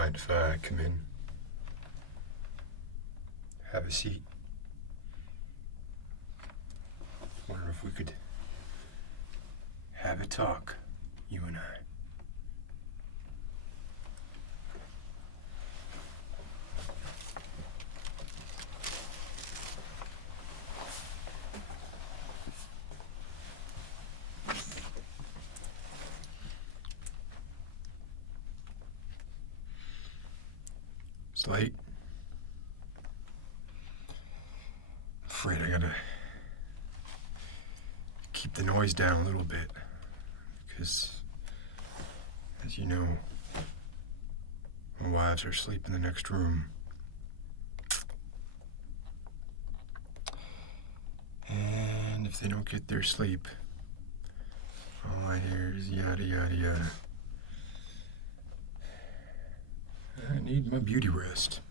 Mind if I come in? Have a seat. Wonder if we could have a talk, you and I. It's late. Afraid I gotta keep the noise down a little bit, because, as you know, my wives are asleep in the next room. And if they don't get their sleep, all I hear is yada yada yada. I need my beauty rest.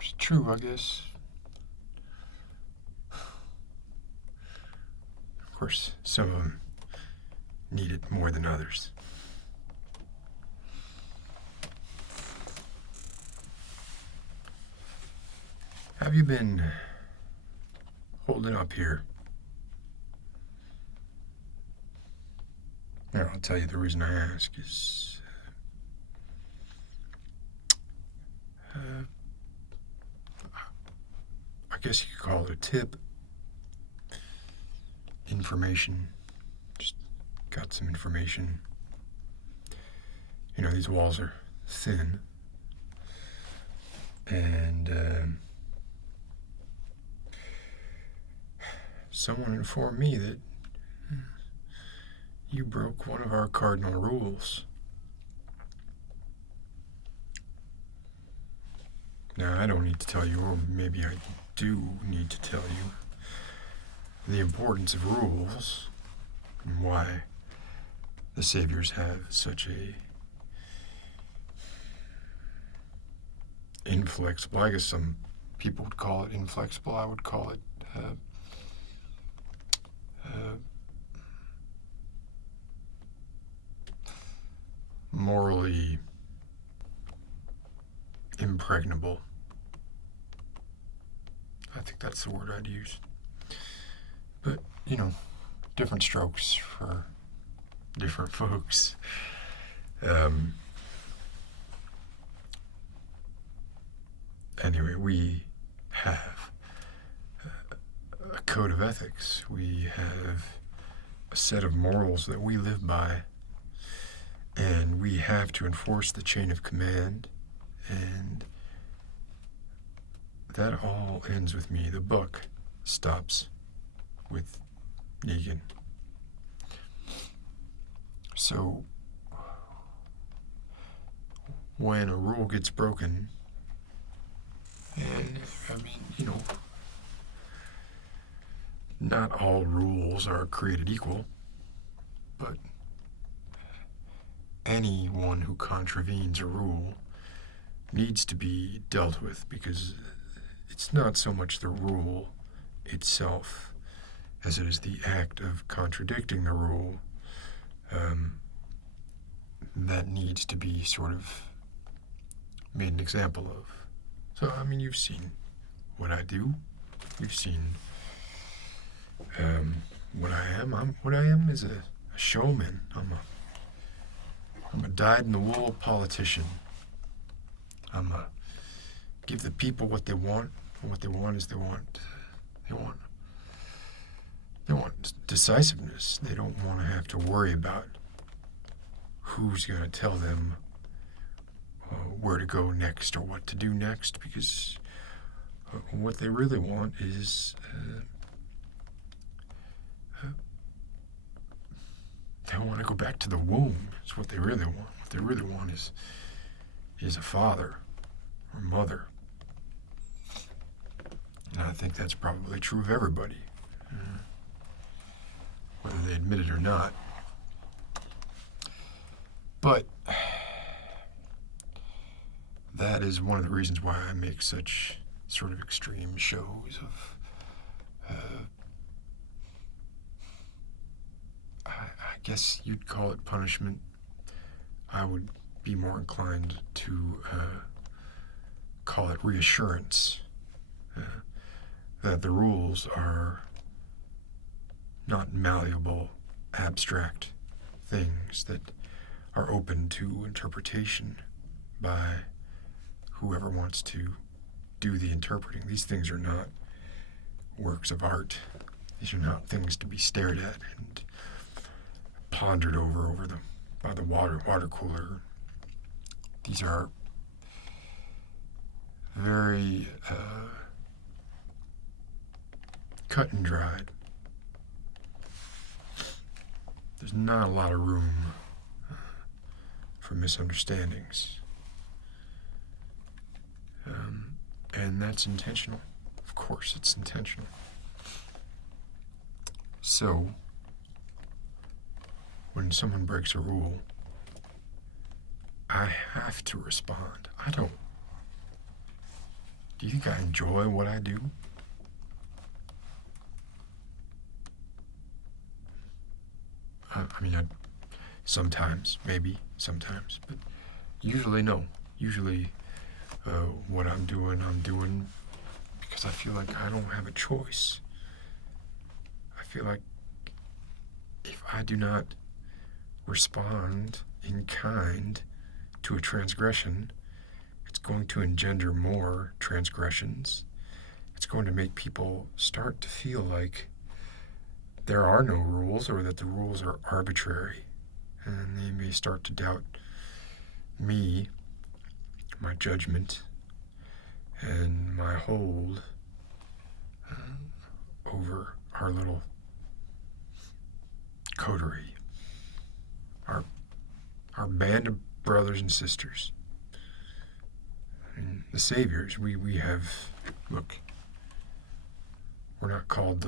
It's true, I guess. Of course, some of them need it more than others. Have you been holding up here? Now, I'll tell you the reason I ask is I guess you could call it a tip. Information. Just got some information. You know, these walls are thin. And someone informed me that you broke one of our cardinal rules. Now, I don't need to tell you, or maybe I do need to tell you, the importance of rules and why the Saviors have such a inflexible, I guess some people would call it inflexible, I would call it morally impregnable. I think that's the word I'd use. But, you know, different strokes for different folks. Anyway, we have a code of ethics. We have a set of morals that we live by. And we have to enforce the chain of command, and that all ends with me. The book stops with Negan. So, when a rule gets broken, and I mean, you know, not all rules are created equal, but anyone who contravenes a rule needs to be dealt with, because it's not so much the rule itself as it is the act of contradicting the rule that needs to be sort of made an example of. So, I mean, you've seen what I do. You've seen what I am. What I am is a showman. I'm a dyed-in-the-wool politician. I'm a give the people what they want, and what they want is they want decisiveness. They don't want to have to worry about who's going to tell them where to go next or what to do next, because what they really want is they want to go back to the womb. It's what they really want. What they really want is a father or mother. And I think that's probably true of everybody, whether they admit it or not. But that is one of the reasons why I make such sort of extreme shows of I guess you'd call it punishment. I would be more inclined to call it reassurance that the rules are not malleable, abstract things that are open to interpretation by whoever wants to do the interpreting. These things are not works of art. These are not things to be stared at and pondered over by the water cooler. These are very cut and dried. There's not a lot of room for misunderstandings. And that's intentional. Of course, it's intentional. So, when someone breaks a rule, I have to respond. I don't. Do you think I enjoy what I do? Sometimes, maybe, sometimes, but usually no. Usually, what I'm doing because I feel like I don't have a choice. I feel like if I do not respond in kind to a transgression, it's going to engender more transgressions. It's going to make people start to feel like there are no rules or that the rules are arbitrary. And they may start to doubt me, my judgment, and my hold over our little coterie, our band of brothers and sisters. I mean, the saviors, we have, look, we're not called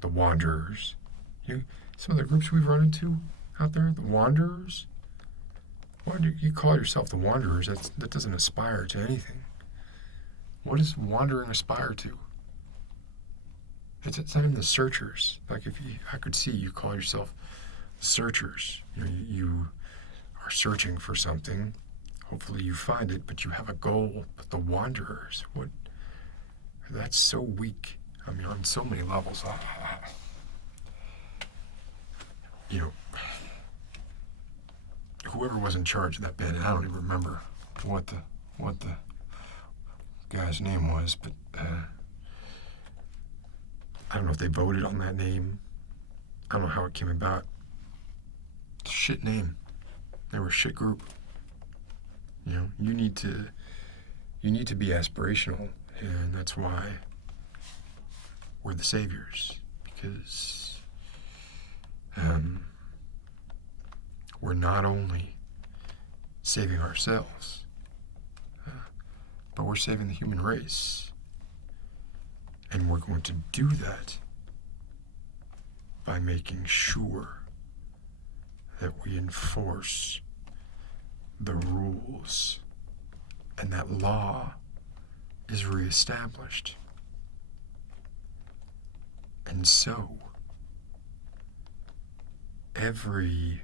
the wanderers. Some of the groups we've run into out there, the wanderers. Why do you call yourself the wanderers? That doesn't aspire to anything. What does wandering aspire to? It's not even the searchers. Like I could see you call yourself searchers. You are searching for something. Hopefully you find it, but you have a goal. But the wanderers, what? That's so weak. I mean, on so many levels. Whoever was in charge of that band, and I don't even remember what the guy's name was, but I don't know if they voted on that name. I don't know how it came about. It's a shit name. They were a shit group. You need to be aspirational, and that's why we're the saviors, because we're not only saving ourselves, but we're saving the human race. And we're going to do that by making sure that we enforce the rules and that law is reestablished. And so, every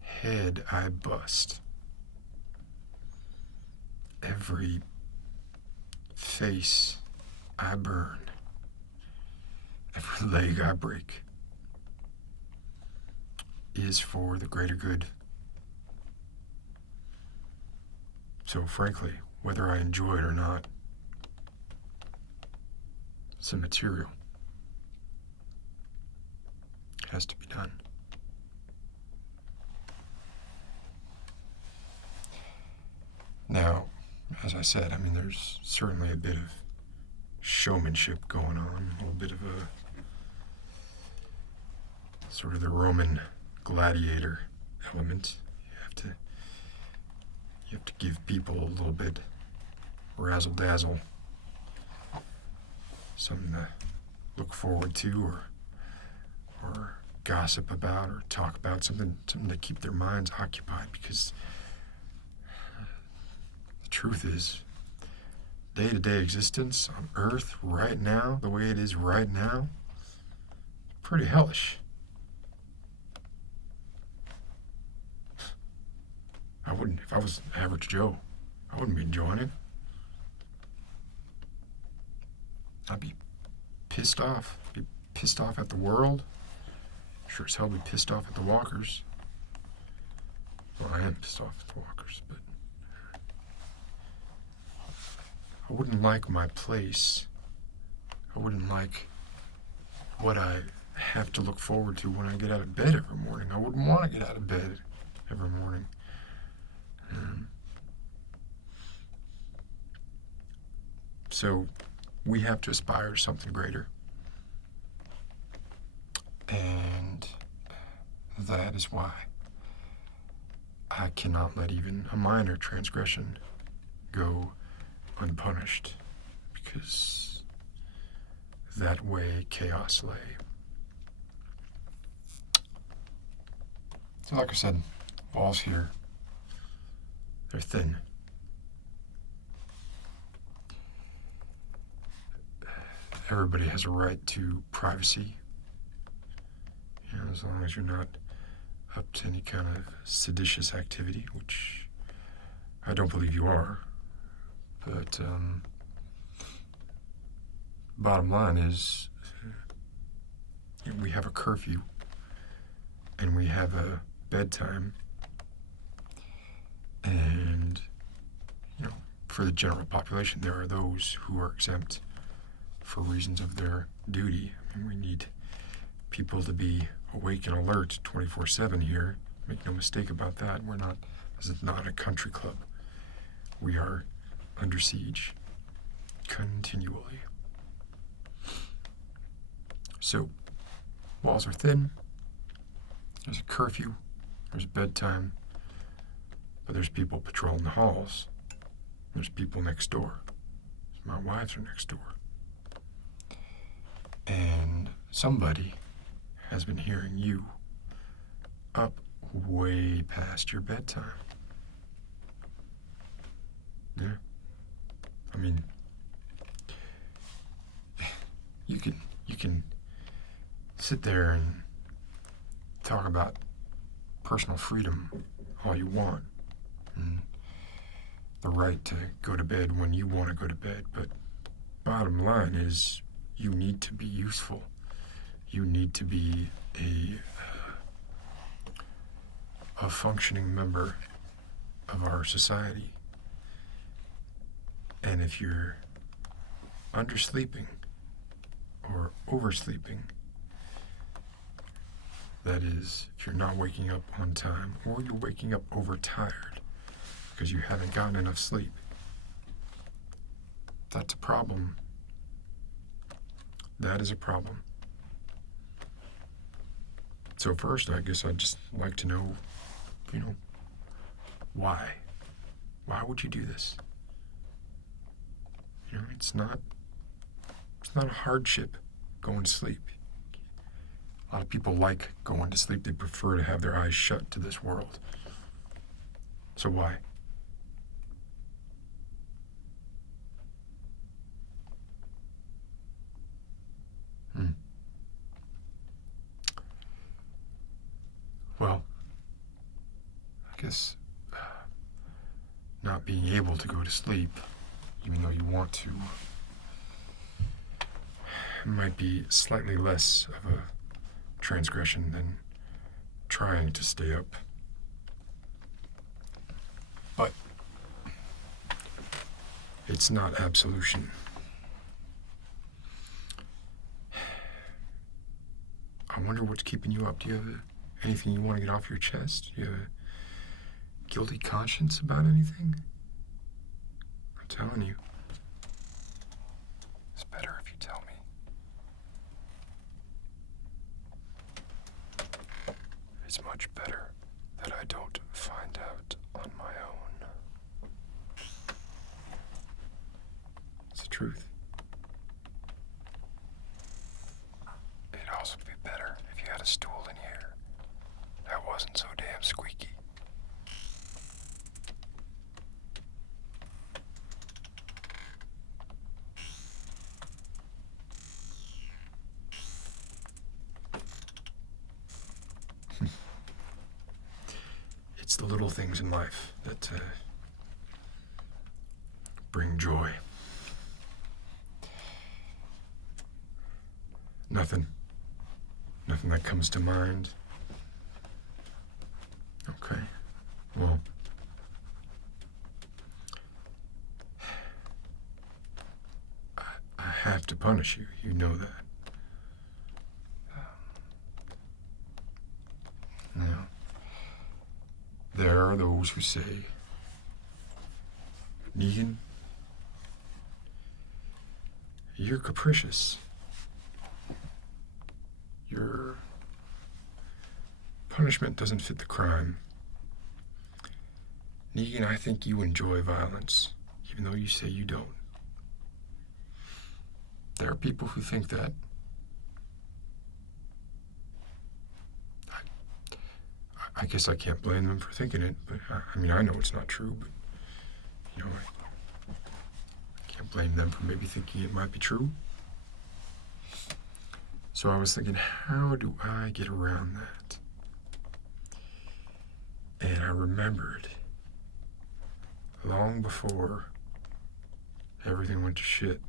head I bust, every face I burn, every leg I break is for the greater good. So frankly, whether I enjoy it or not, it's immaterial. It has to be done. Now, as I said, there's certainly a bit of showmanship going on, a little bit of a sort of the Roman gladiator element. You have to give people a little bit razzle-dazzle, something to look forward to or gossip about or talk about, something to keep their minds occupied, because the truth is, day-to-day existence on Earth right now, the way it is right now, pretty hellish. I wouldn't, if I was average Joe, I wouldn't be enjoying it. I'd be pissed off. Be pissed off at the world. Sure as hell be pissed off at the walkers. Well, I am pissed off at the walkers, but I wouldn't like my place. I wouldn't like what I have to look forward to when I get out of bed every morning. I wouldn't want to get out of bed every morning. So we have to aspire to something greater. And that is why I cannot let even a minor transgression go unpunished, because that way chaos lay. So like I said, walls here, they're thin. Everybody has a right to privacy, as long as you're not up to any kind of seditious activity, which I don't believe you are. But bottom line is, we have a curfew and we have a bedtime, and for the general population, there are those who are exempt for reasons of their duty. I mean, we need people to be awake and alert 24/7 here. Make no mistake about that. This is not a country club. We are under siege continually. So, walls are thin. There's a curfew. There's bedtime. But there's people patrolling the halls. There's people next door. My wives are next door. And somebody has been hearing you up way past your bedtime. Yeah. I mean, you can sit there and talk about personal freedom all you want, and the right to go to bed when you want to go to bed, but bottom line is, you need to be useful. You need to be a functioning member of our society. And if you're undersleeping or oversleeping, that is, if you're not waking up on time, or you're waking up overtired because you haven't gotten enough sleep, that's a problem. That is a problem. So first, I guess I'd just like to know, why? Why would you do this? It's not a hardship going to sleep. A lot of people like going to sleep. They prefer to have their eyes shut to this world. So why? Well, I guess not being able to go to sleep, even though you want to, might be slightly less of a transgression than trying to stay up. But it's not absolution. I wonder what's keeping you up. Do you have anything you want to get off your chest? Do you have a guilty conscience about anything? I'm telling you, it's better if you tell me. It's much better that I don't find out on my own. It's the truth. It'd also be better if you had a stool in here that wasn't so damn squeaky. It's the little things in life that bring joy. Nothing that comes to mind. Okay, well, I have to punish you. You know that. Now, there are those who say, Negan, you're capricious. Your punishment doesn't fit the crime. Negan, I think you enjoy violence, even though you say you don't. There are people who think that. I guess I can't blame them for thinking it, but I mean, I know it's not true, but, you know, I can't blame them for maybe thinking it might be true. So I was thinking, how do I get around that? And I remembered, long before everything went to shit,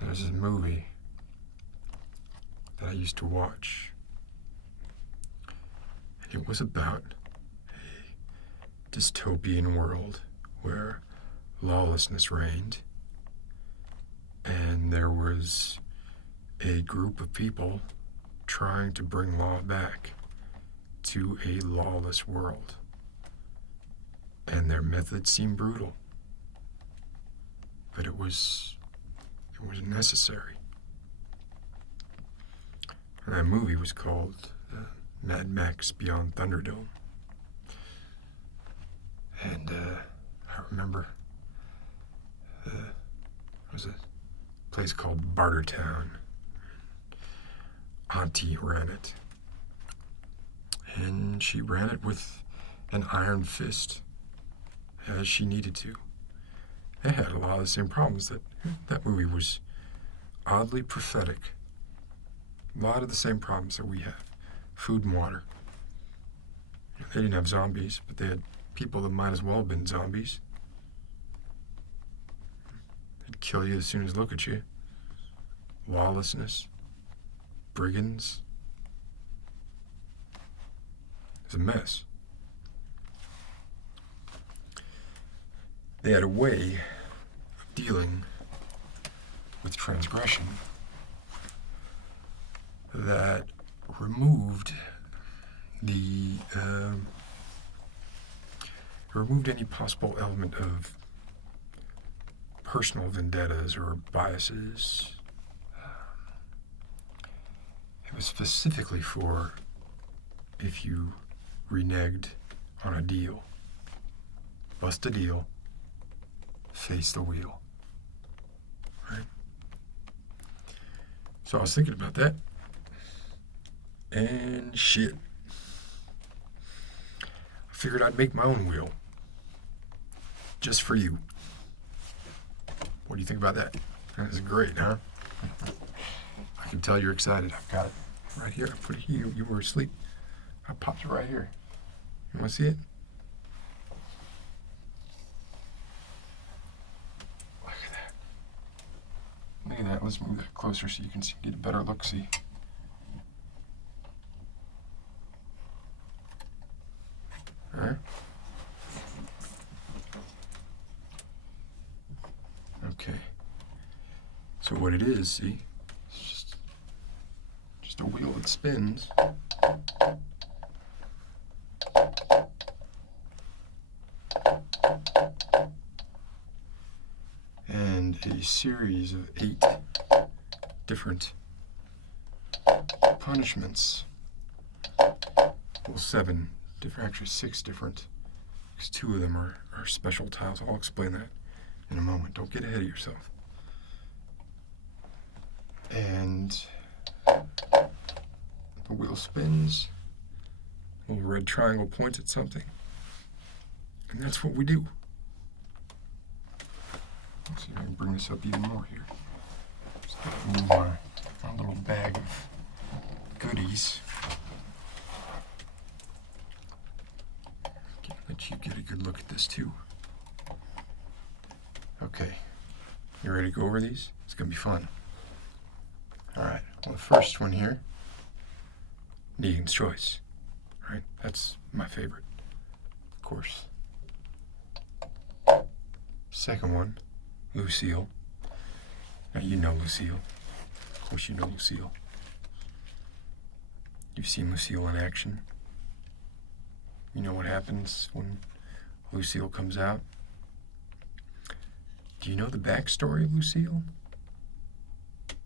there's this movie that I used to watch. It was about a dystopian world where lawlessness reigned, and there was a group of people trying to bring law back to a lawless world. And their methods seemed brutal, but it was necessary. And that movie was called Mad Max Beyond Thunderdome. And I remember there was a place called Bartertown. Auntie ran it. And she ran it with an iron fist, as she needed to. It had a lot of the same problems. That movie was oddly prophetic. A lot of the same problems that we have. Food and water. They didn't have zombies, but they had people that might as well have been zombies. They'd kill you as soon as they look at you. Lawlessness. Brigands. It's a mess. They had a way of dealing with transgression that removed any possible element of personal vendettas or biases. It was specifically for if you reneged on a deal. Bust a deal, face the wheel. Right? So I was thinking about that. And shit. I figured I'd make my own wheel. Just for you. What do you think about that? That's great, huh? I can tell you're excited. I've got it right here. I put it here. You were asleep. I popped it right here. You want to see it? Look at that. Look at that. Let's move that closer so you can see, get a better look-see. Alright. Okay. So what it is, see? It's just a wheel that spins. And a series of 8 different punishments. Well, 7 different, actually 6 different, because 2 of them are special tiles. I'll explain that in a moment. Don't get ahead of yourself. And the wheel spins, a little red triangle points at something, and that's what we do. Let's see if I can bring this up even more here. Just move my little bag of goodies. you get a good look at this too. Okay, you ready to go over these? It's gonna be fun. All right, well, the first one here, Negan's choice, right? That's my favorite, of course. Second one, Lucille. Now, you know Lucille. Of course you know Lucille. You've seen Lucille in action. You know what happens when Lucille comes out. Do you know the backstory of Lucille? Do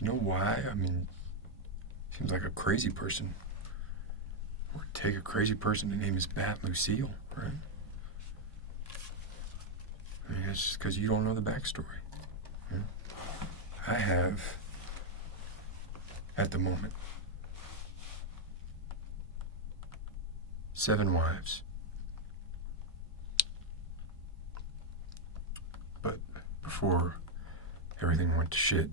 you know why? I mean, seems like a crazy person. Or take a crazy person to name his bat Lucille, right? I mean, it's just because you don't know the backstory. Yeah? I have, at the moment, 7 wives. But before everything went to shit,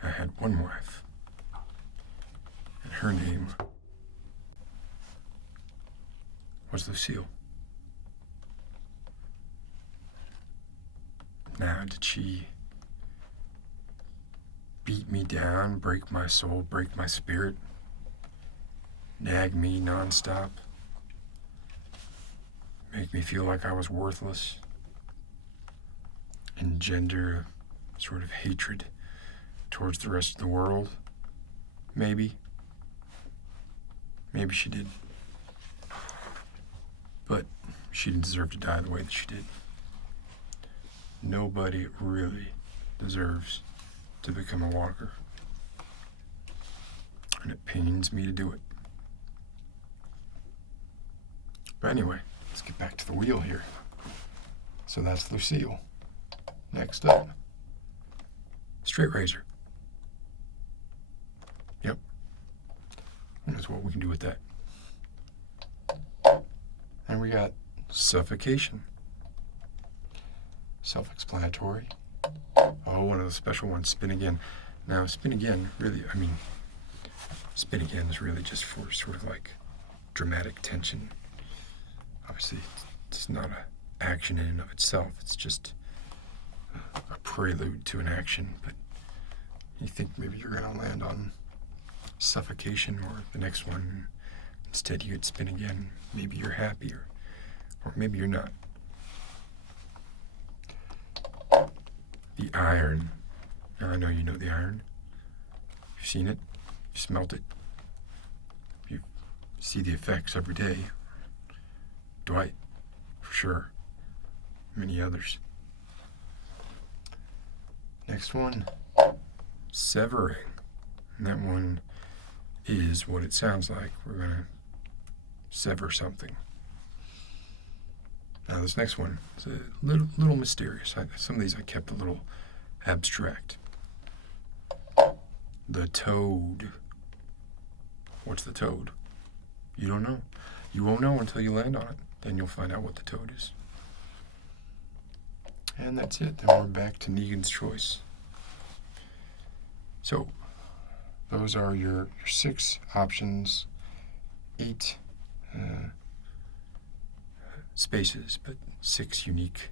I had 1 wife. And her name was Lucille. Now, did she beat me down, break my soul, break my spirit, nag me nonstop, make me feel like I was worthless, engender a sort of hatred towards the rest of the world? Maybe. Maybe she did. But she didn't deserve to die the way that she did. Nobody really deserves to become a walker. And it pains me to do it. But anyway, let's get back to the wheel here. So that's Lucille. Next up, straight razor. Yep. And that's what we can do with that. And we got suffocation. Self-explanatory. Oh, one of the special ones, spin again. Now, spin again, really, spin again is really just for sort of like dramatic tension. Obviously, it's not an action in and of itself. It's just a prelude to an action. But you think maybe you're going to land on suffocation or the next one. Instead, you get spin again. Maybe you're happy, or maybe you're not. The iron. Now, I know you know the iron. You've seen it. You smelt it. You see the effects every day. Dwight, for sure. Many others. Next one, severing. And that one is what it sounds like. We're going to sever something. Now, this next one is a little mysterious. Some of these I kept a little abstract. The toad. What's the toad? You don't know. You won't know until you land on it. Then you'll find out what the toad is. And that's it. Then we're back to Negan's choice. So, those are your 6 options, 8 spaces, but 6 unique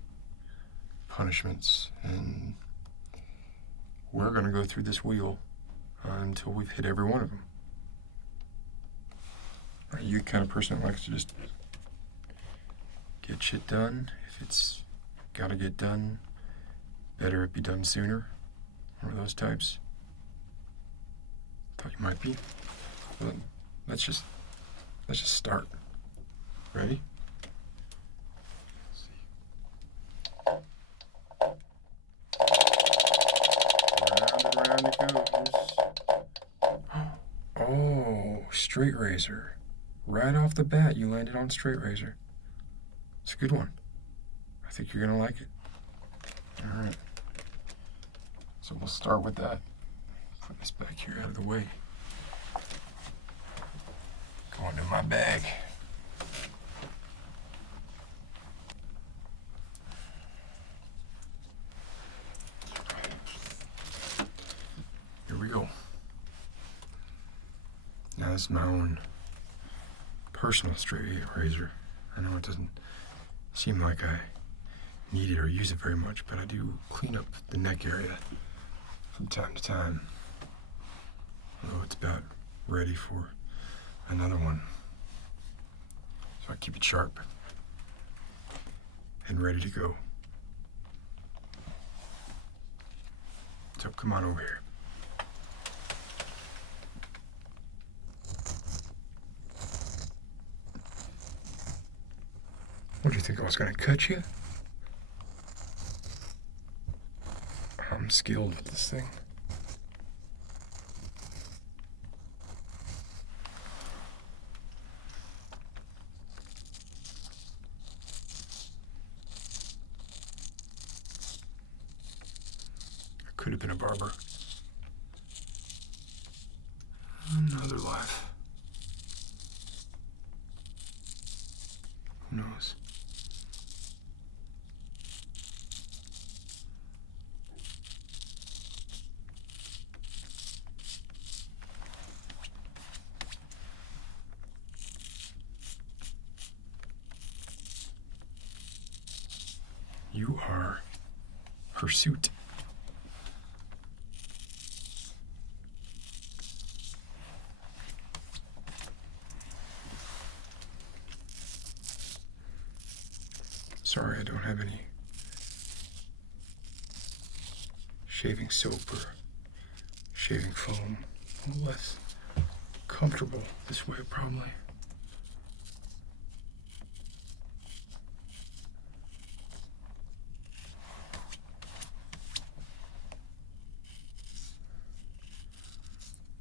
punishments. And we're going to go through this wheel until we've hit every one of them. Are you the kind of person that likes to just get shit done? If it's got to get done, better it be done sooner? One of those types? Thought you might be. Well, then, let's just start. Ready? Round it goes. Oh, straight razor. Right off the bat, you landed on straight razor. It's a good one. I think you're going to like it. All right. So we'll start with that. Put this back here out of the way. Go into my bag. Here we go. Now, this is my own personal straight razor. I know it doesn't seem like I need it or use it very much, but I do clean up the neck area from time to time. Although it's about ready for another one. So I keep it sharp and ready to go. So come on over here. What do you think, I was going to cut you? I'm skilled with this thing. I could have been a barber. Another life. Who knows? You are pursuit. Sorry, I don't have any shaving soap or shaving foam. A little less comfortable this way, probably.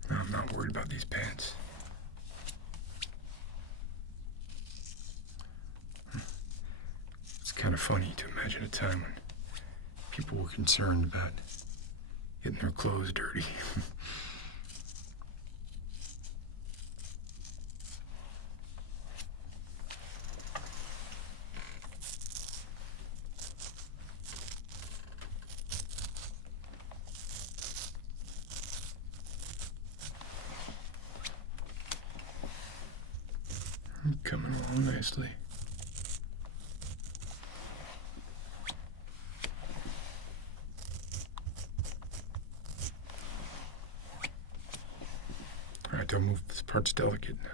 I'm not worried about these pants. It's kind of funny to imagine a time when people were concerned about getting their clothes dirty. Coming along nicely. All right, don't move. This part's delicate now.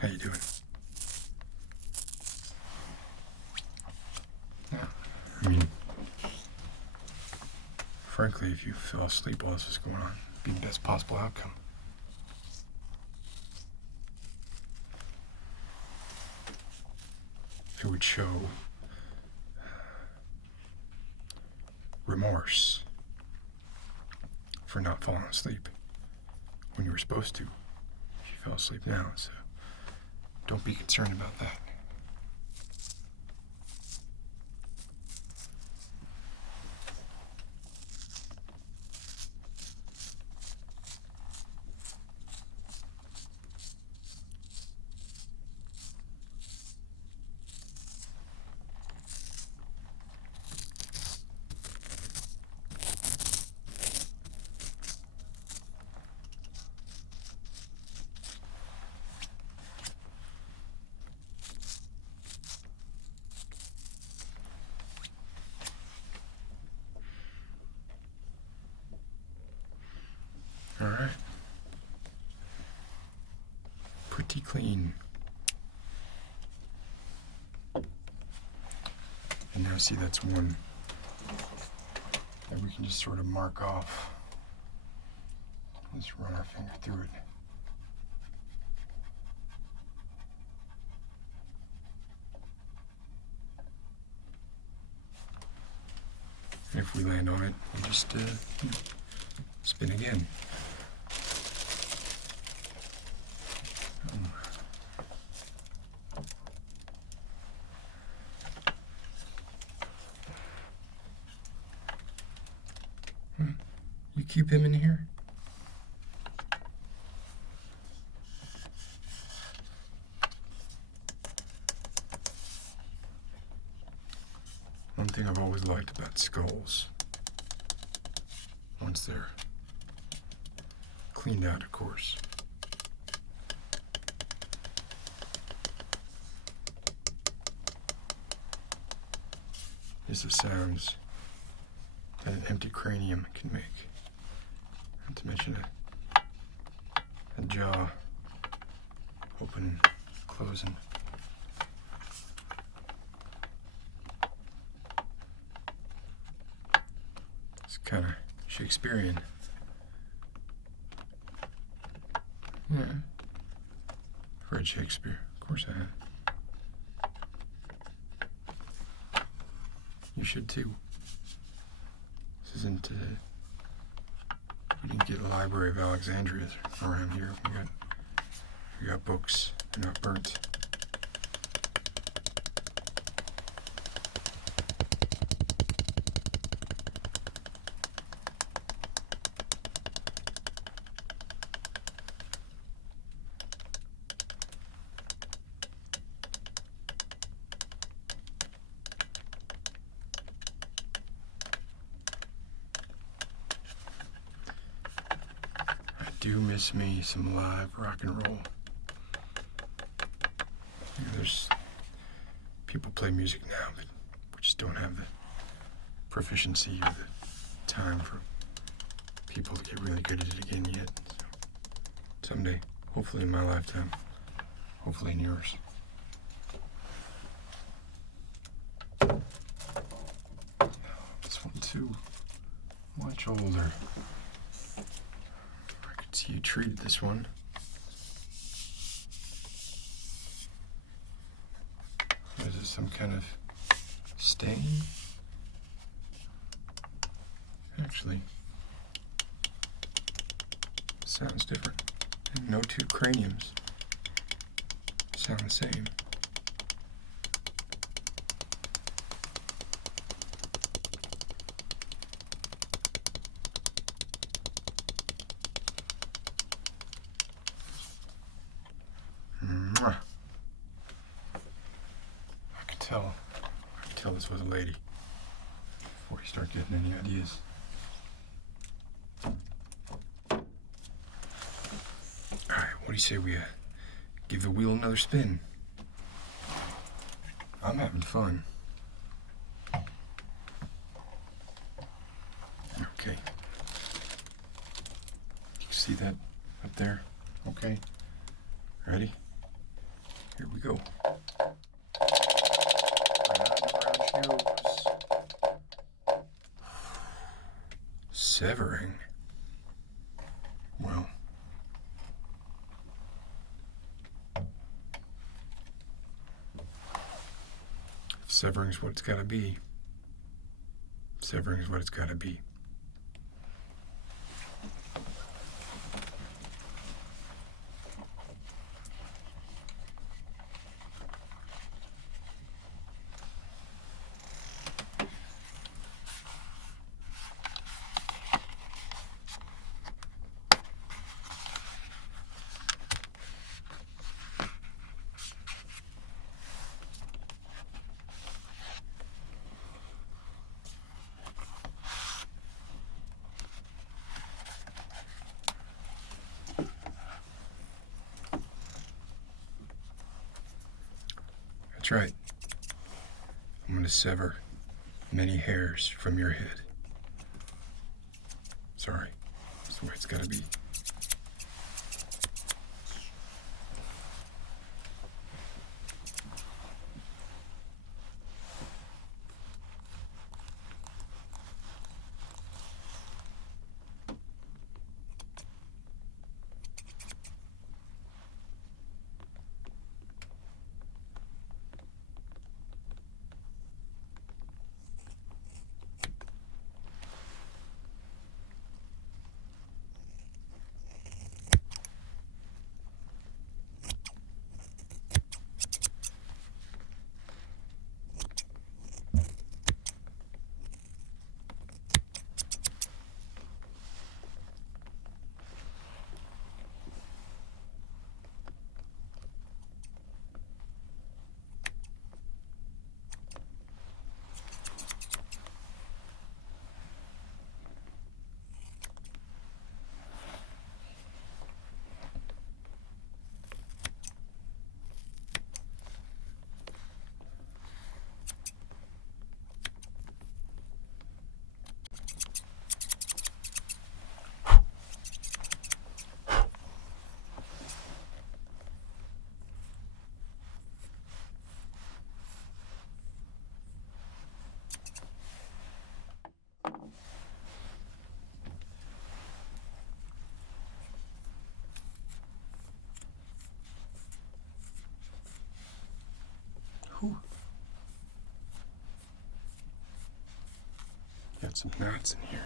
How you doing? I mean, frankly, if you fell asleep while this was going on, it'd be the best possible outcome. It would show remorse for not falling asleep when you were supposed to. You fell asleep now, so don't be concerned about that. All right. Pretty clean. And now see, that's one that we can just sort of mark off. Let's run our finger through it. And if we land on it, we just spin again. You keep him in here? One thing I've always liked about skulls, once they're cleaned out, of course, is the sounds that an empty cranium can make. Not to mention a jaw open, closing. It's kind of Shakespearean. Yeah. I've read Shakespeare. Of course I have. You should too. This isn't, we didn't get a Library of Alexandria around here. We got books. They're not burnt. Do miss me some live rock and roll. There's people play music now, but we just don't have the proficiency or the time for people to get really good at it again yet. So someday, hopefully in my lifetime, hopefully in yours. This one too, much older. You treated this one. Is it some kind of stain? Actually, sounds different. And no two craniums sound the same. I could tell this was a lady before you start getting any ideas. Alright, what do you say we give the wheel another spin? I'm having fun. Okay. You can see that up there? Okay. Ready? Here we go. Severing. Well, if severing's what it's gotta be, severing's what it's gotta be. That's right. I'm going to sever many hairs from your head. Sorry. That's the way it's got to be. Whew. Got some knots in here.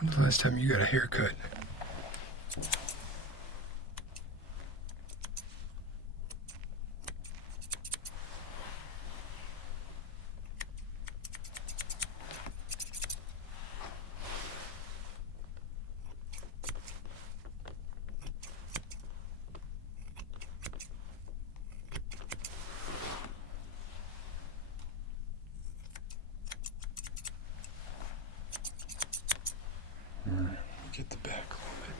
When's the last time you got a haircut? Get the back a little bit.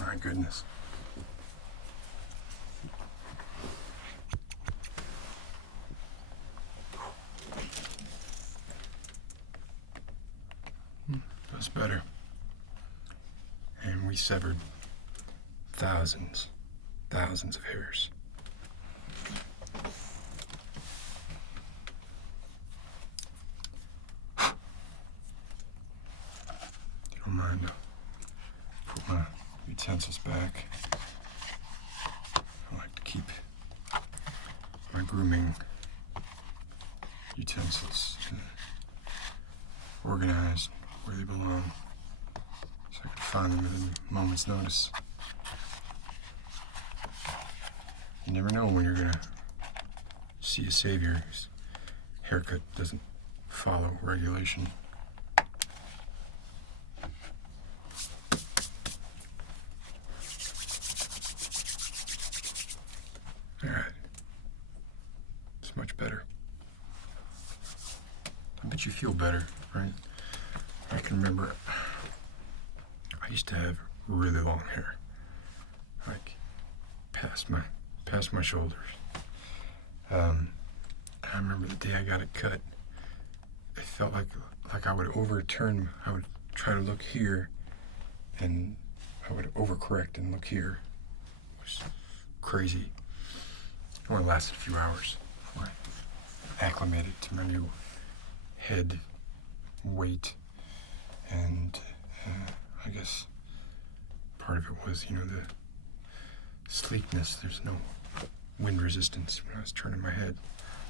My goodness. That's better. And we severed thousands of hairs. If you don't mind, put my utensils back. I like to keep my grooming utensils organized where they belong, so I can find them within a moment's notice. You never know when you're gonna see a savior whose haircut doesn't follow regulation. All right, it's much better. I bet you feel better, right? I can remember I used to have really long hair, like past my shoulders. I remember the day I got it cut, it felt like I would overturn. I would try to look here, and I would overcorrect and look here. It was crazy. It only lasted a few hours before I acclimated to my new head weight. And I guess part of it was, the sleekness. There's no wind resistance when I was turning my head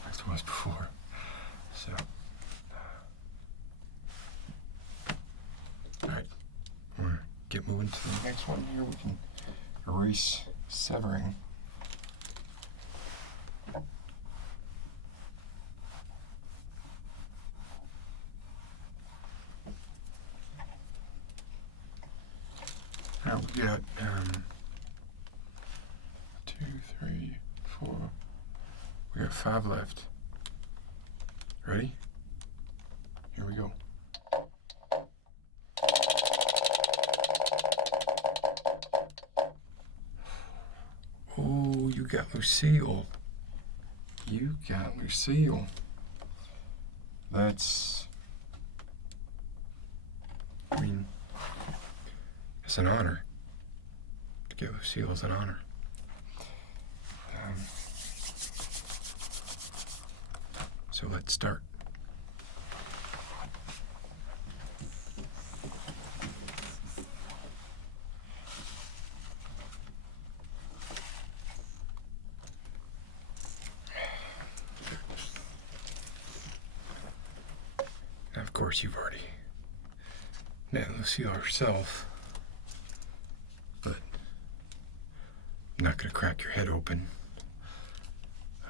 like there was before. So, all right, we'll get moving to the next one here. We can erase severing. Now we got 2, 3, 4. We got 5 left. Ready? Here we go. Oh, you got Lucille. You got Lucille. It's an honor. To get Lucille is an honor. So let's start. course, you've already met Lucille herself, but I'm not going to crack your head open.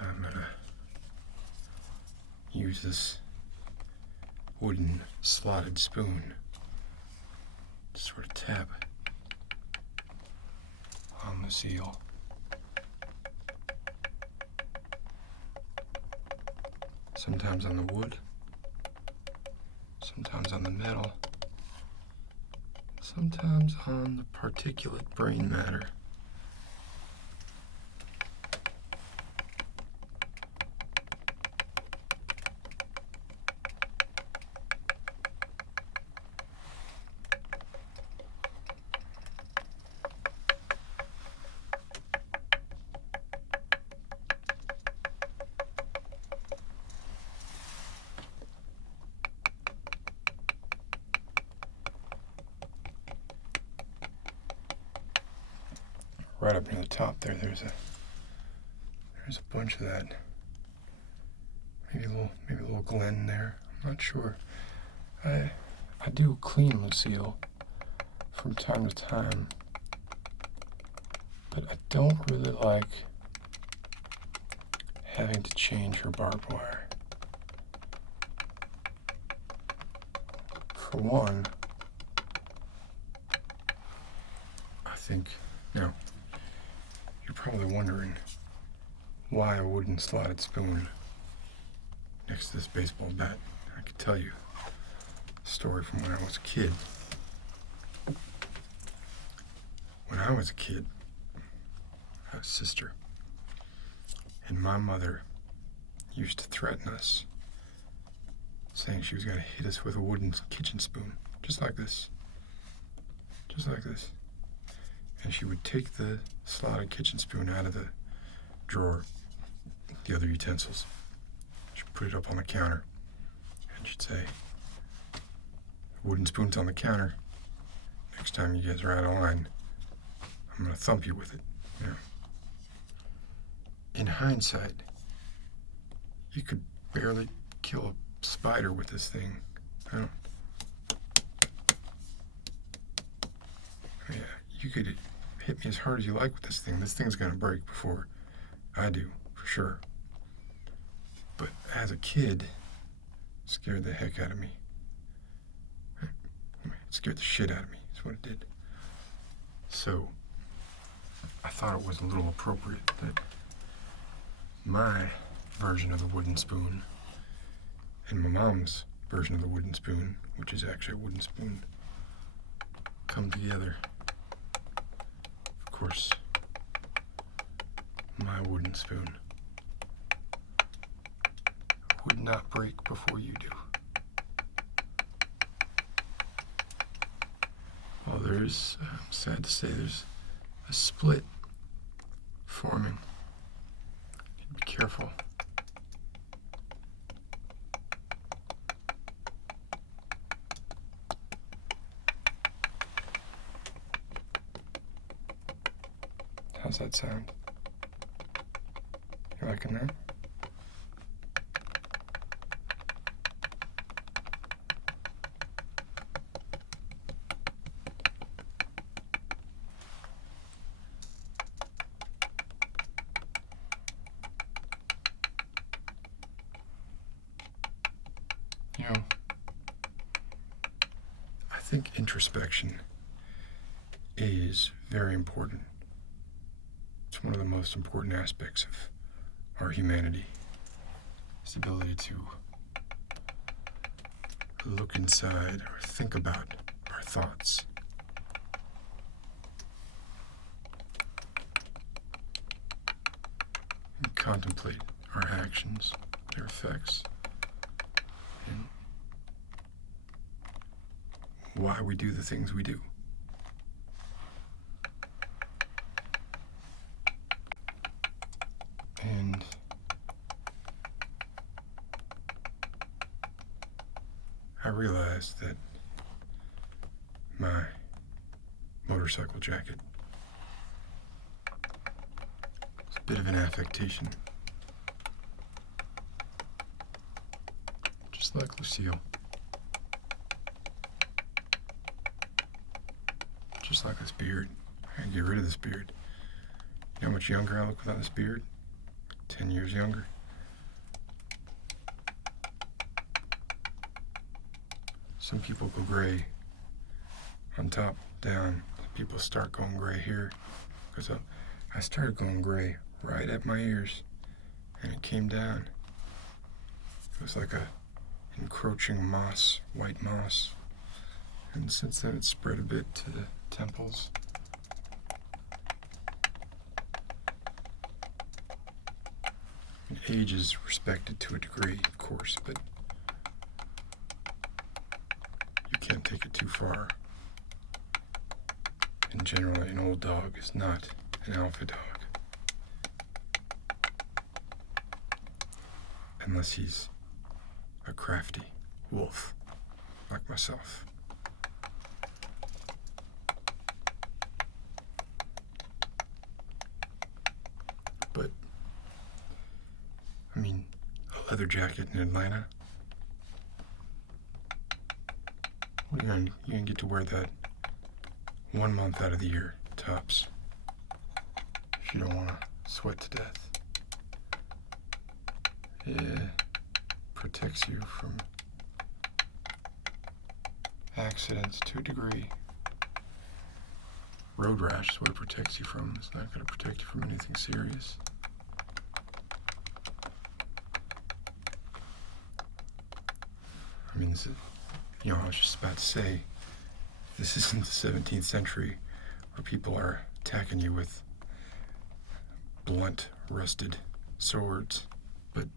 I'm going to use this wooden slotted spoon to sort of tap on the seal. Sometimes on the wood, sometimes on the metal, sometimes on the particulate brain matter. Right up near the top there, there's a bunch of that. Maybe a little glen there. I'm not sure. I do clean Lucille from time to time, but I don't really like having to change her barbed wire. For one, I think, you're probably wondering why a wooden slotted spoon next to this baseball bat. I could tell you a story from when I was a kid. When I was a kid, I had a sister, and my mother used to threaten us, saying she was going to hit us with a wooden kitchen spoon, just like this. And she would take the slotted kitchen spoon out of the drawer, the other utensils. She'd put it up on the counter, and she'd say, "The wooden spoon's on the counter. Next time you guys are out of line, I'm going to thump you with it." In hindsight, you could barely kill a spider with this thing. You could hit me as hard as you like with this thing. This thing's going to break before I do, for sure. But as a kid, it scared the heck out of me. It scared the shit out of me, is what it did. So, I thought it was a little appropriate that my version of the wooden spoon and my mom's version of the wooden spoon, which is actually a wooden spoon, come together. Of course, my wooden spoon would not break before you do. Well, there's, I'm sad to say, there's a split forming. Be careful. How's that sound? You liking that? I think introspection is very important. It's one of the most important aspects of our humanity. It's the ability to look inside or think about our thoughts. And contemplate our actions, their effects, and why we do the things we do. And I realized that my motorcycle jacket is a bit of an affectation. Just like Lucille. just like this beard. I gotta get rid of this beard. You know how much younger I look without this beard? 10 years younger. Some people go gray on top, down. People start going gray here. Because I started going gray right at my ears, and it came down. It was like a encroaching moss, white moss. And since then it spread a bit to the temples. And age is respected to a degree, of course, but you can't take it too far. And generally, an old dog is not an alpha dog. Unless he's a crafty wolf, like myself. But, I mean, a leather jacket in Atlanta, you're gonna get to wear that 1 month out of the year, tops, if you don't want to sweat to death. It protects you from accidents to a degree. Road rash is what it protects you from. It's not going to protect you from anything serious. I mean, I was just about to say, this isn't the 17th century where people are attacking you with blunt, rusted swords, but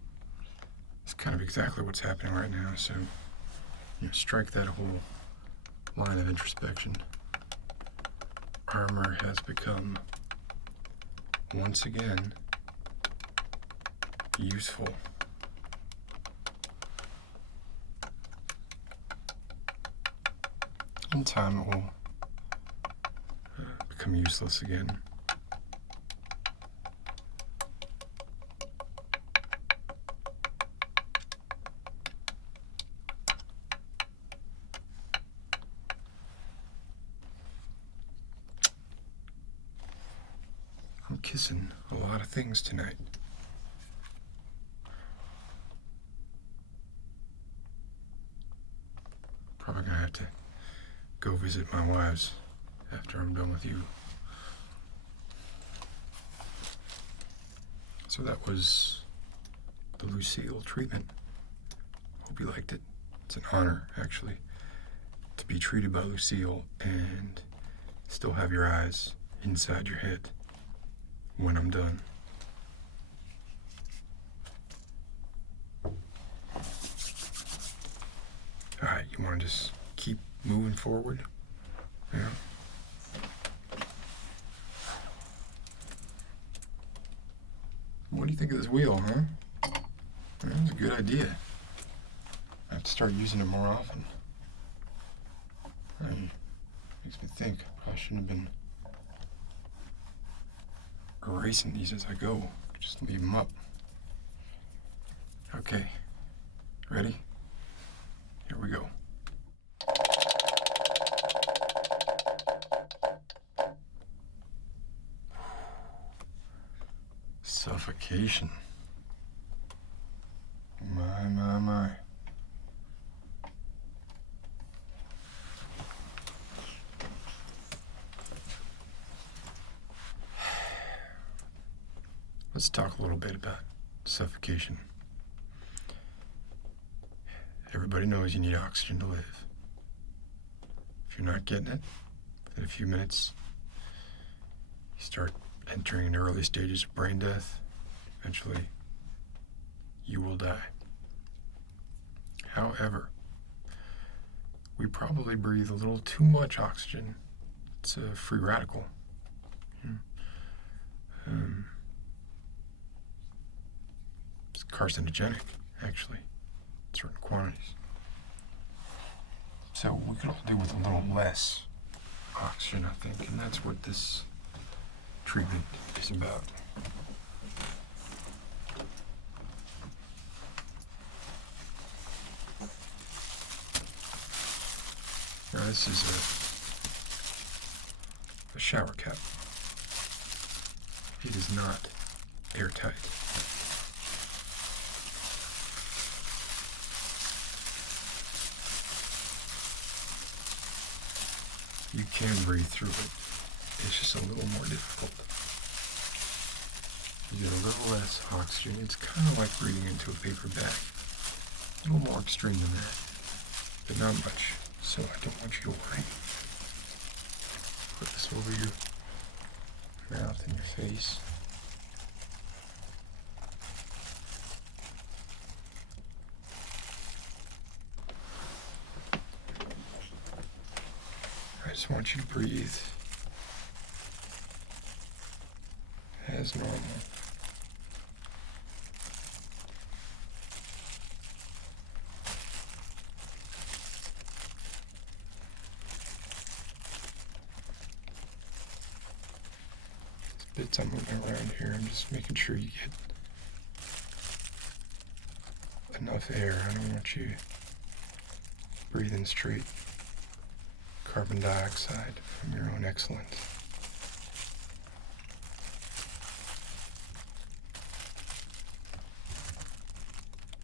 it's kind of exactly what's happening right now. So, strike that whole line of introspection. Armor has become, once again, useful. In time, it will become useless again. I'm kissing a lot of things tonight. Probably gonna have to go visit my wives after I'm done with you. So that was the Lucille treatment. Hope you liked it. It's an honor, actually, to be treated by Lucille and still have your eyes inside your head when I'm done. Alright, you want to just keep moving forward? Yeah. What do you think of this wheel, huh? It's a good idea. I have to start using it more often. Makes me think I shouldn't have been erasing these as I go. Just leave them up. Okay. Ready? Here we go. Suffocation. My. Let's talk a little bit about suffocation. Everybody knows you need oxygen to live. If you're not getting it, in a few minutes, you start entering the early stages of brain death. Eventually, you will die. However, we probably breathe a little too much oxygen. It's a free radical. It's carcinogenic, actually, in certain quantities. So we could all do with a little less oxygen, I think, and that's what this treatment is about. Now, this is shower cap. It is not airtight. You can breathe through it. It's just a little more difficult. You get a little less oxygen. It's kind of like breathing into a paper bag. A little more extreme than that, but not much. So I don't want you to worry. Put this over your mouth and your face. I just want you to breathe as normal. Bits I'm moving around here. I'm just making sure you get enough air. I don't want you breathing straight carbon dioxide from your own excellence.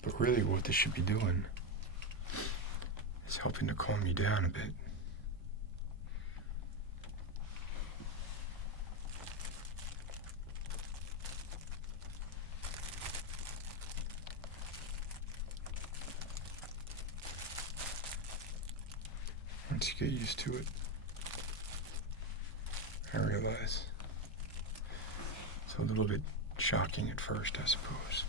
But really what this should be doing is helping to calm you down a bit. Once you get used to it, I realize it's a little bit shocking at first, I suppose.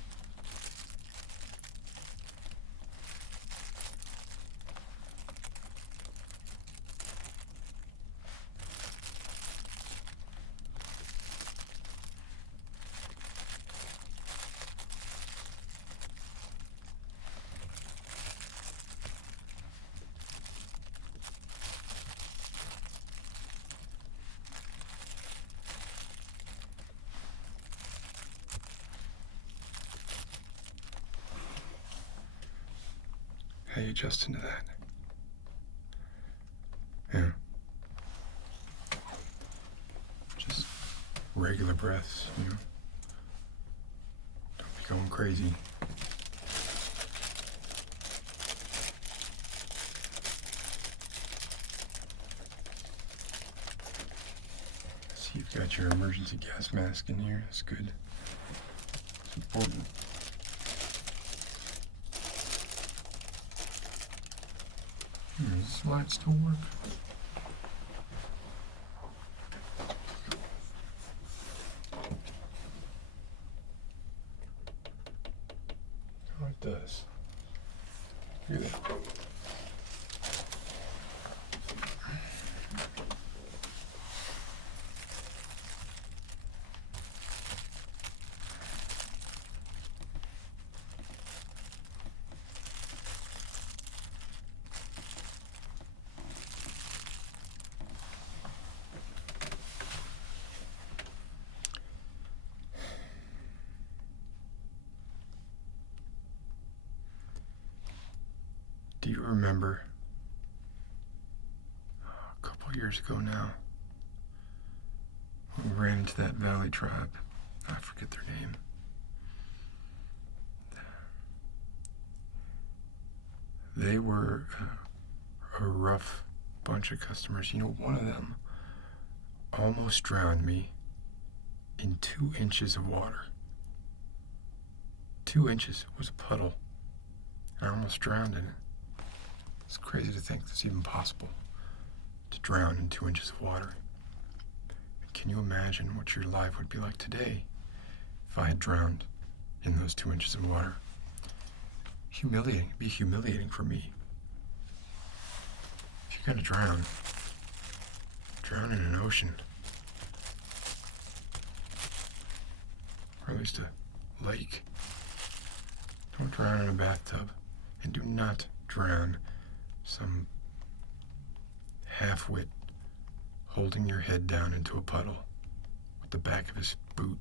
How you adjusting to that? Yeah. Just regular breaths, you know. Don't be going crazy. See, you've got your emergency gas mask in here. That's good. It's important. Does this light still work? Oh, it does. Look at that. Do you remember a couple years ago now when we ran into that valley tribe? I forget their name. They were a rough bunch of customers. You know, one of them almost drowned me in 2 inches of water. 2 inches was a puddle. I almost drowned in it. It's crazy to think that's even possible, to drown in 2 inches of water. Can you imagine what your life would be like today if I had drowned in those 2 inches of water? Humiliating. It'd be humiliating for me. If you're gonna drown, drown in an ocean. Or at least a lake. Don't drown in a bathtub. And do not drown some half-wit holding your head down into a puddle with the back of his boot.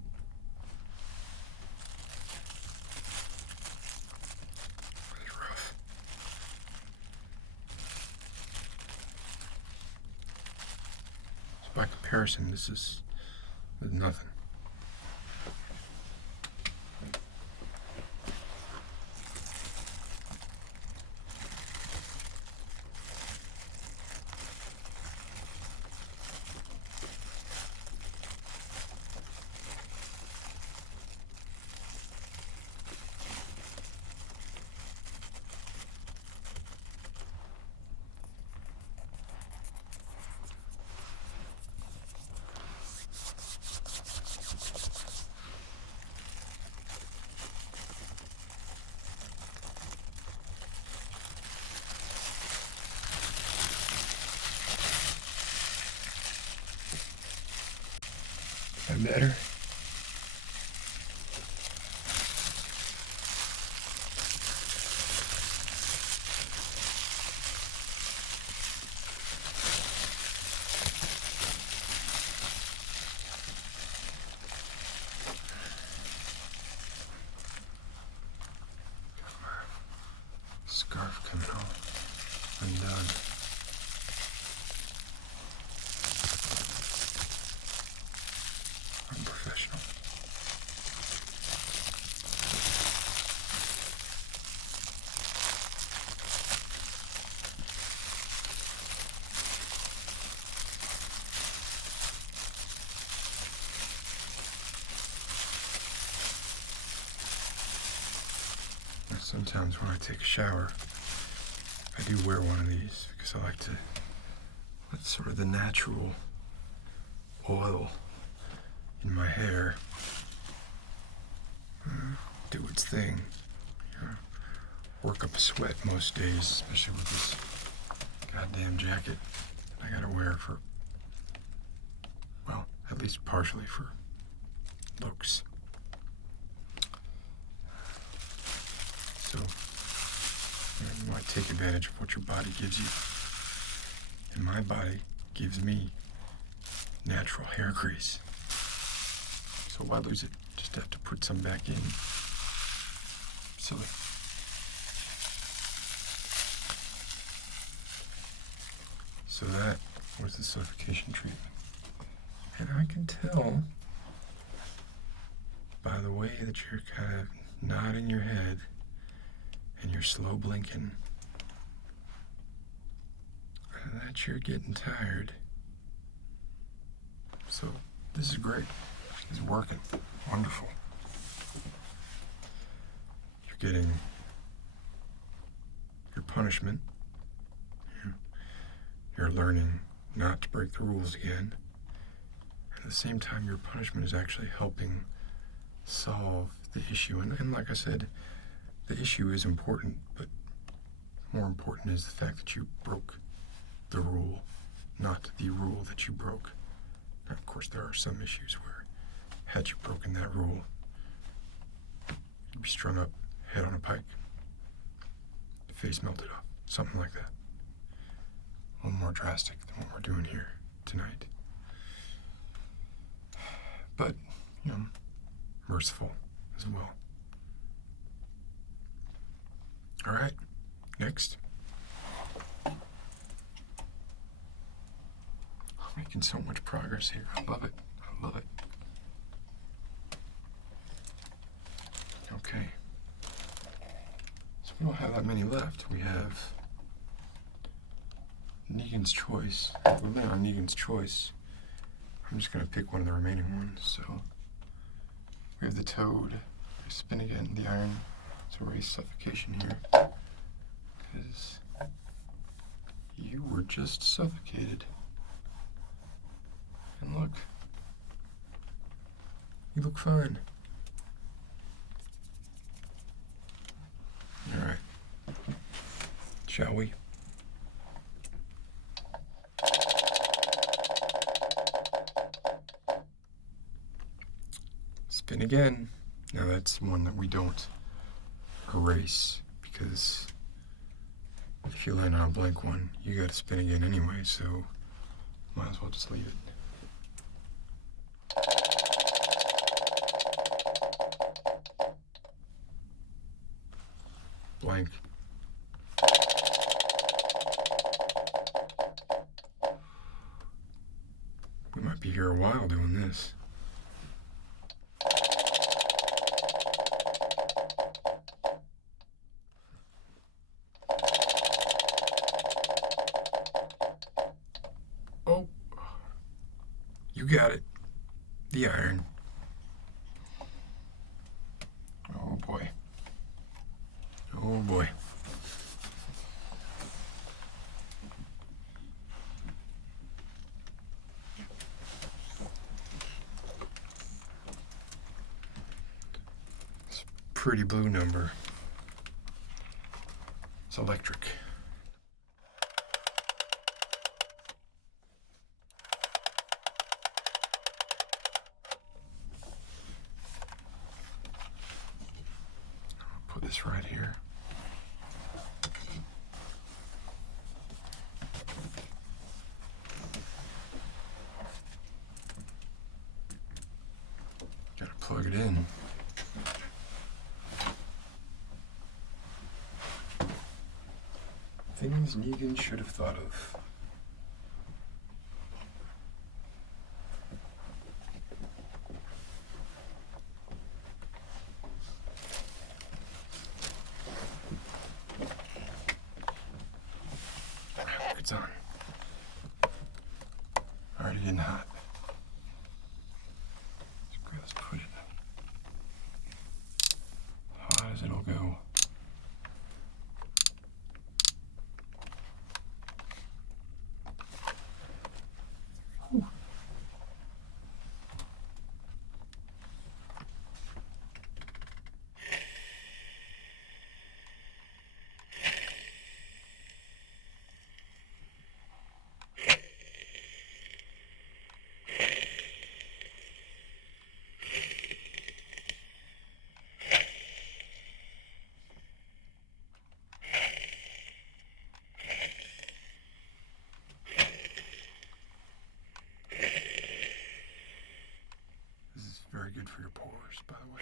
It's rough. by comparison, this is nothing. That better? Scarf coming off, undone. Unprofessional. Sometimes when I take a shower, I do wear one of these because I like to let sort of the natural oil in my hair do its thing. Work up a sweat most days, especially with this goddamn jacket I gotta wear for, well, at least partially for looks. So, you want to take advantage of what your body gives you. And my body gives me natural hair grease. So why lose it? Just have to put some back in. Silly. So that was the suffocation treatment. And I can tell by the way that you're kind of nodding your head and you're slow blinking that you're getting tired. So this is great. It's working. Wonderful. You're getting your punishment. You're learning not to break the rules again. At the same time, your punishment is actually helping solve the issue. And like I said, the issue is important, but more important is the fact that you broke the rule, not the rule that you broke. Now, of course, there are some issues where, had you broken that rule, you'd be strung up, head on a pike, face melted off, something like that. A little more drastic than what we're doing here tonight. But, merciful as well. All right, next. I'm making so much progress here. I love it. I love it. Okay. So we don't have that many left. We have Negan's Choice. We've been on Negan's Choice. I'm just going to pick one of the remaining ones. So we have the Toad. Spin again. The Iron. It's already suffocation here. Because you were just suffocated. And look. You look fine. All right. Shall we? Spin again. Now that's one that we don't erase, because if you land on a blank one, you gotta spin again anyway, so might as well just leave it. Blank. here a while doing this. Oh, you got it. The iron. Oh boy. Oh boy. It's a pretty blue number. It's electric. Put this right here. Gotta plug it in. Things Negan should have thought of. It's on. Already getting hot. Let's put it hot as it'll go. Whew. This is very good for your pores, by the way.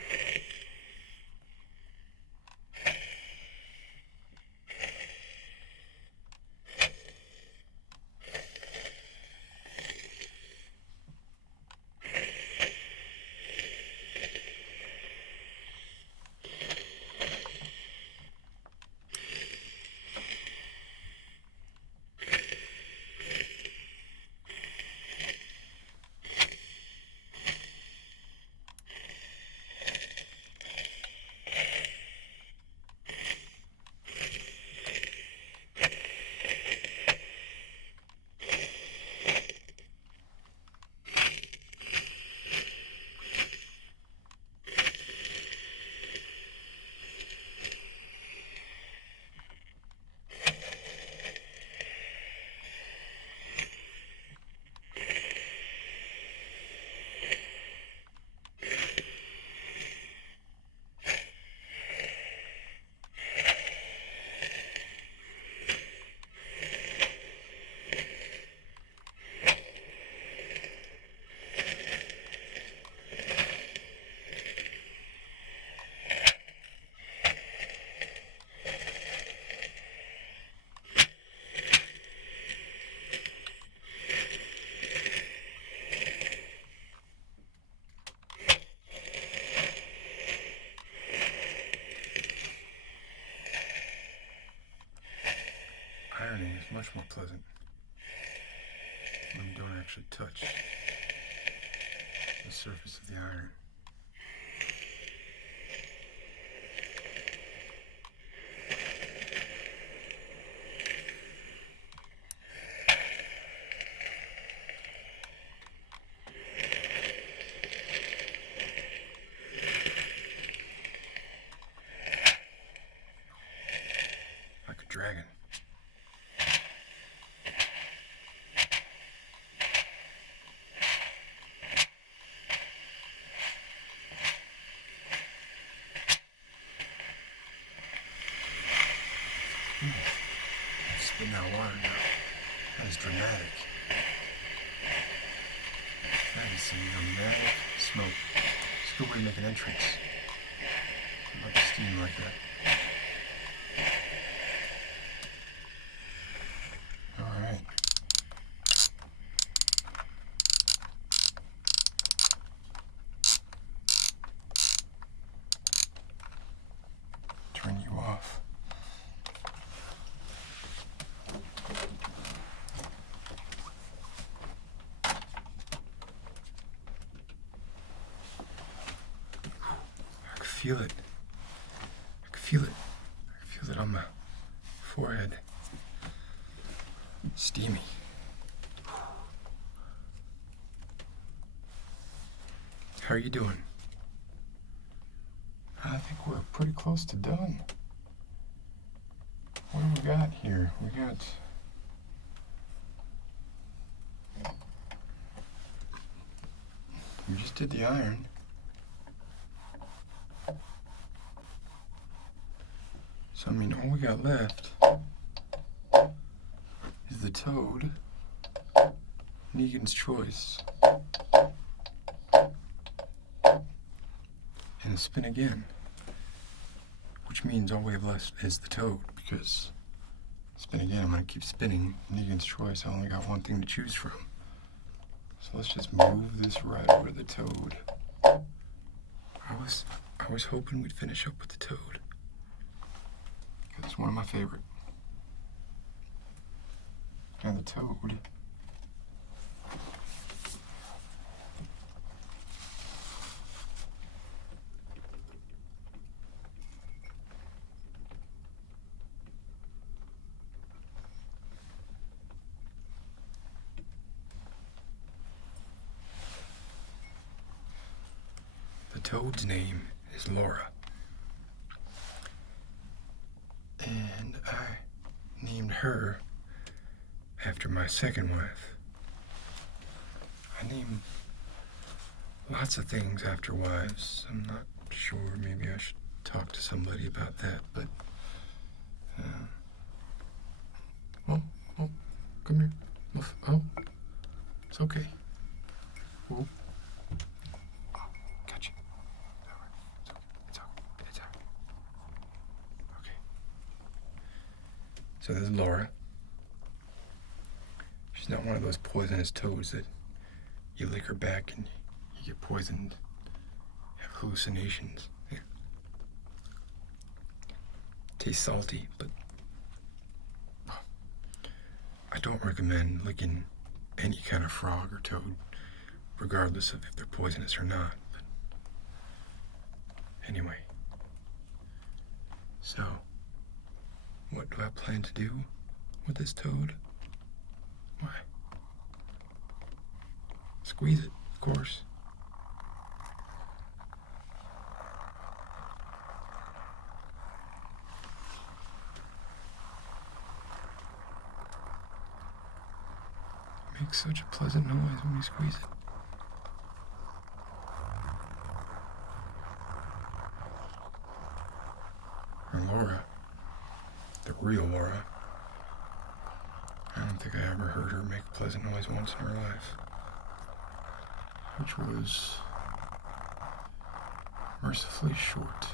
Ironing is much more pleasant when you don't actually touch the surface of the iron. Like a dragon. Spitting out water now. That is dramatic. That is some dramatic smoke. It's a good way to make an entrance. I like steam like that. Alright. feel it. I can feel it. I can feel it on my forehead. Steamy. How are you doing? I think we're pretty close to done. What do we got here? We just did the iron. So, I mean, all we got left is the toad, Negan's choice, and a spin again. Which means all we have left is the toad, because spin again, I'm going to keep spinning. Negan's choice, I only got one thing to choose from. So let's just move this right over the toad. I was hoping we'd finish up with the toad, because it's one of my favorite. And the toad toad's name is Laura. And I named her after my second wife. I name lots of things after wives. I'm not sure, maybe I should talk to somebody about that, but oh, come here. Oh, it's okay. Oh. Gotcha. It's all right. Okay. So this is Laura. She's not one of those poisonous toads that you lick her back and you get poisoned, have hallucinations. Yeah. Tastes salty, but I don't recommend licking any kind of frog or toad, regardless of if they're poisonous or not. But anyway, so what do I plan to do with this toad? Why? Squeeze it, of course. It makes such a pleasant noise when you squeeze it. And Laura, the real Laura, I don't think I ever heard her make a pleasant noise once in her life, which was mercifully short.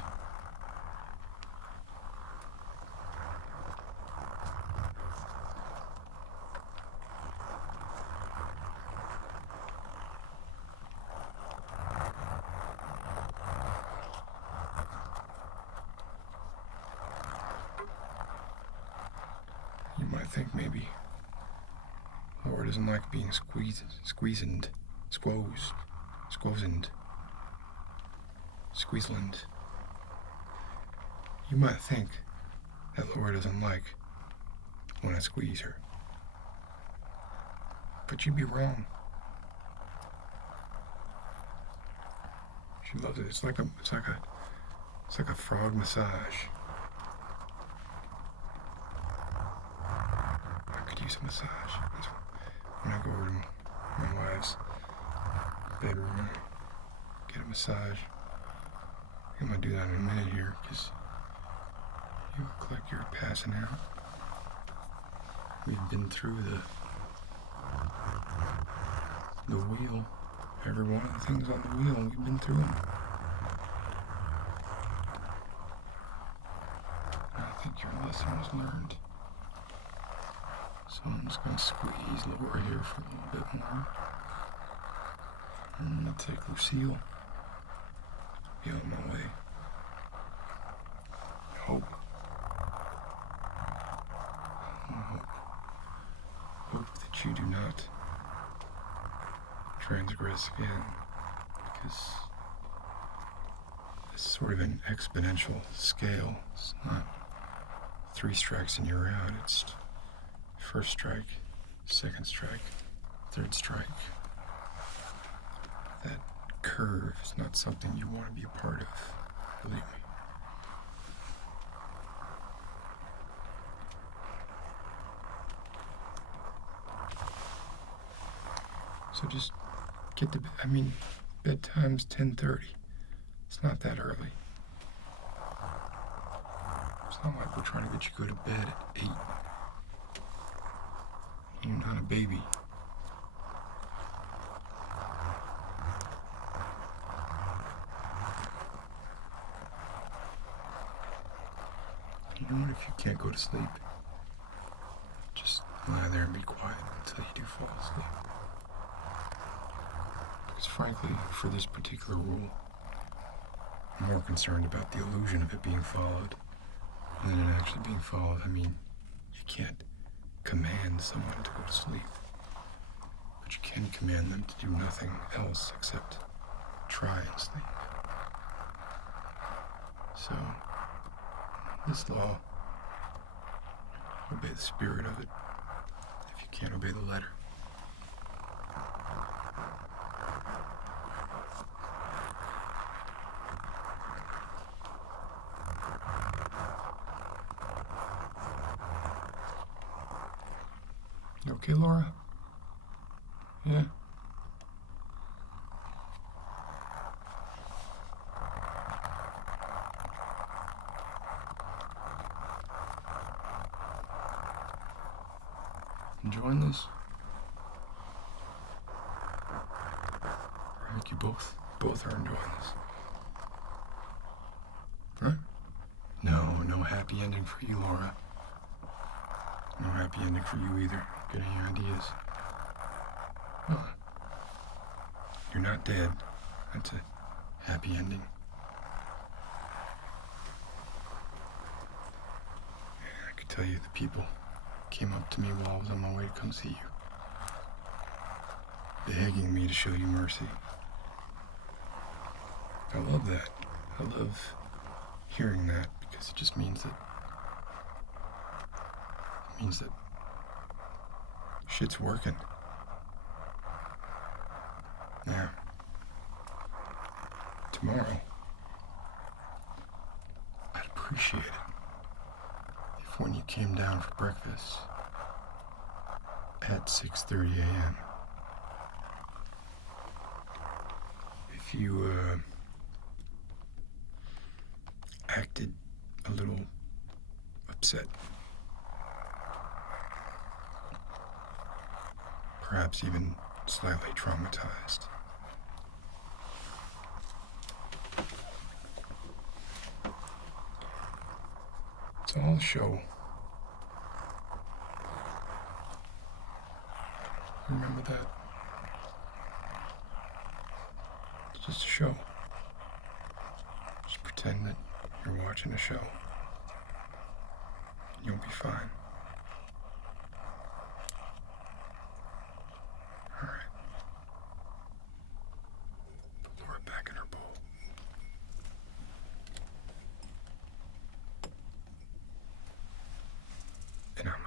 You might think maybe Laura doesn't like being squeezened, squeezeland. You might think that Laura doesn't like when I squeeze her. But you'd be wrong. She loves it. It's like a frog massage. I could use a massage. When I go over to my wife's bedroom and get a massage. I'm gonna do that in a minute here, because you look like you're passing out. We've been through the wheel. Every one of the things on the wheel, we've been through them. I think your lesson was learned. So I'm just going to squeeze Laura here for a little bit more. I'm going to take Lucille. Be on my way. Hope. Hope that you do not transgress again, because this sort of an exponential scale. It's not 3 strikes and you're out. It's first strike, second strike, third strike. That curve is not something you want to be a part of, believe me. So just get to bed. I mean, bedtime's 10:30. It's not that early. It's not like we're trying to get you to go to bed at 8. You're not a baby. You know what? If you can't go to sleep, just lie there and be quiet until you do fall asleep. Because frankly, for this particular rule, I'm more concerned about the illusion of it being followed than it actually being followed. I mean, you can't command someone to go to sleep, but you can command them to do nothing else except try and sleep. So, this law, obey the spirit of it if you can't obey the letter. You okay, Laura? Yeah? Enjoying this? I think you both are enjoying this. Huh? No happy ending for you, Laura. No happy ending for you either. Got any ideas? Huh. You're not dead. That's a happy ending. I could tell you the people came up to me while I was on my way to come see you, begging me to show you mercy. I love that. I love hearing that because it just means that shit's working. Now, tomorrow, I'd appreciate it if when you came down for breakfast at 6:30 a.m., if you acted a little upset, perhaps even slightly traumatized. It's all a show. Remember that? It's just a show. Just pretend that you're watching a show. You'll be fine. All right. Put Laura back in her bowl. And I'm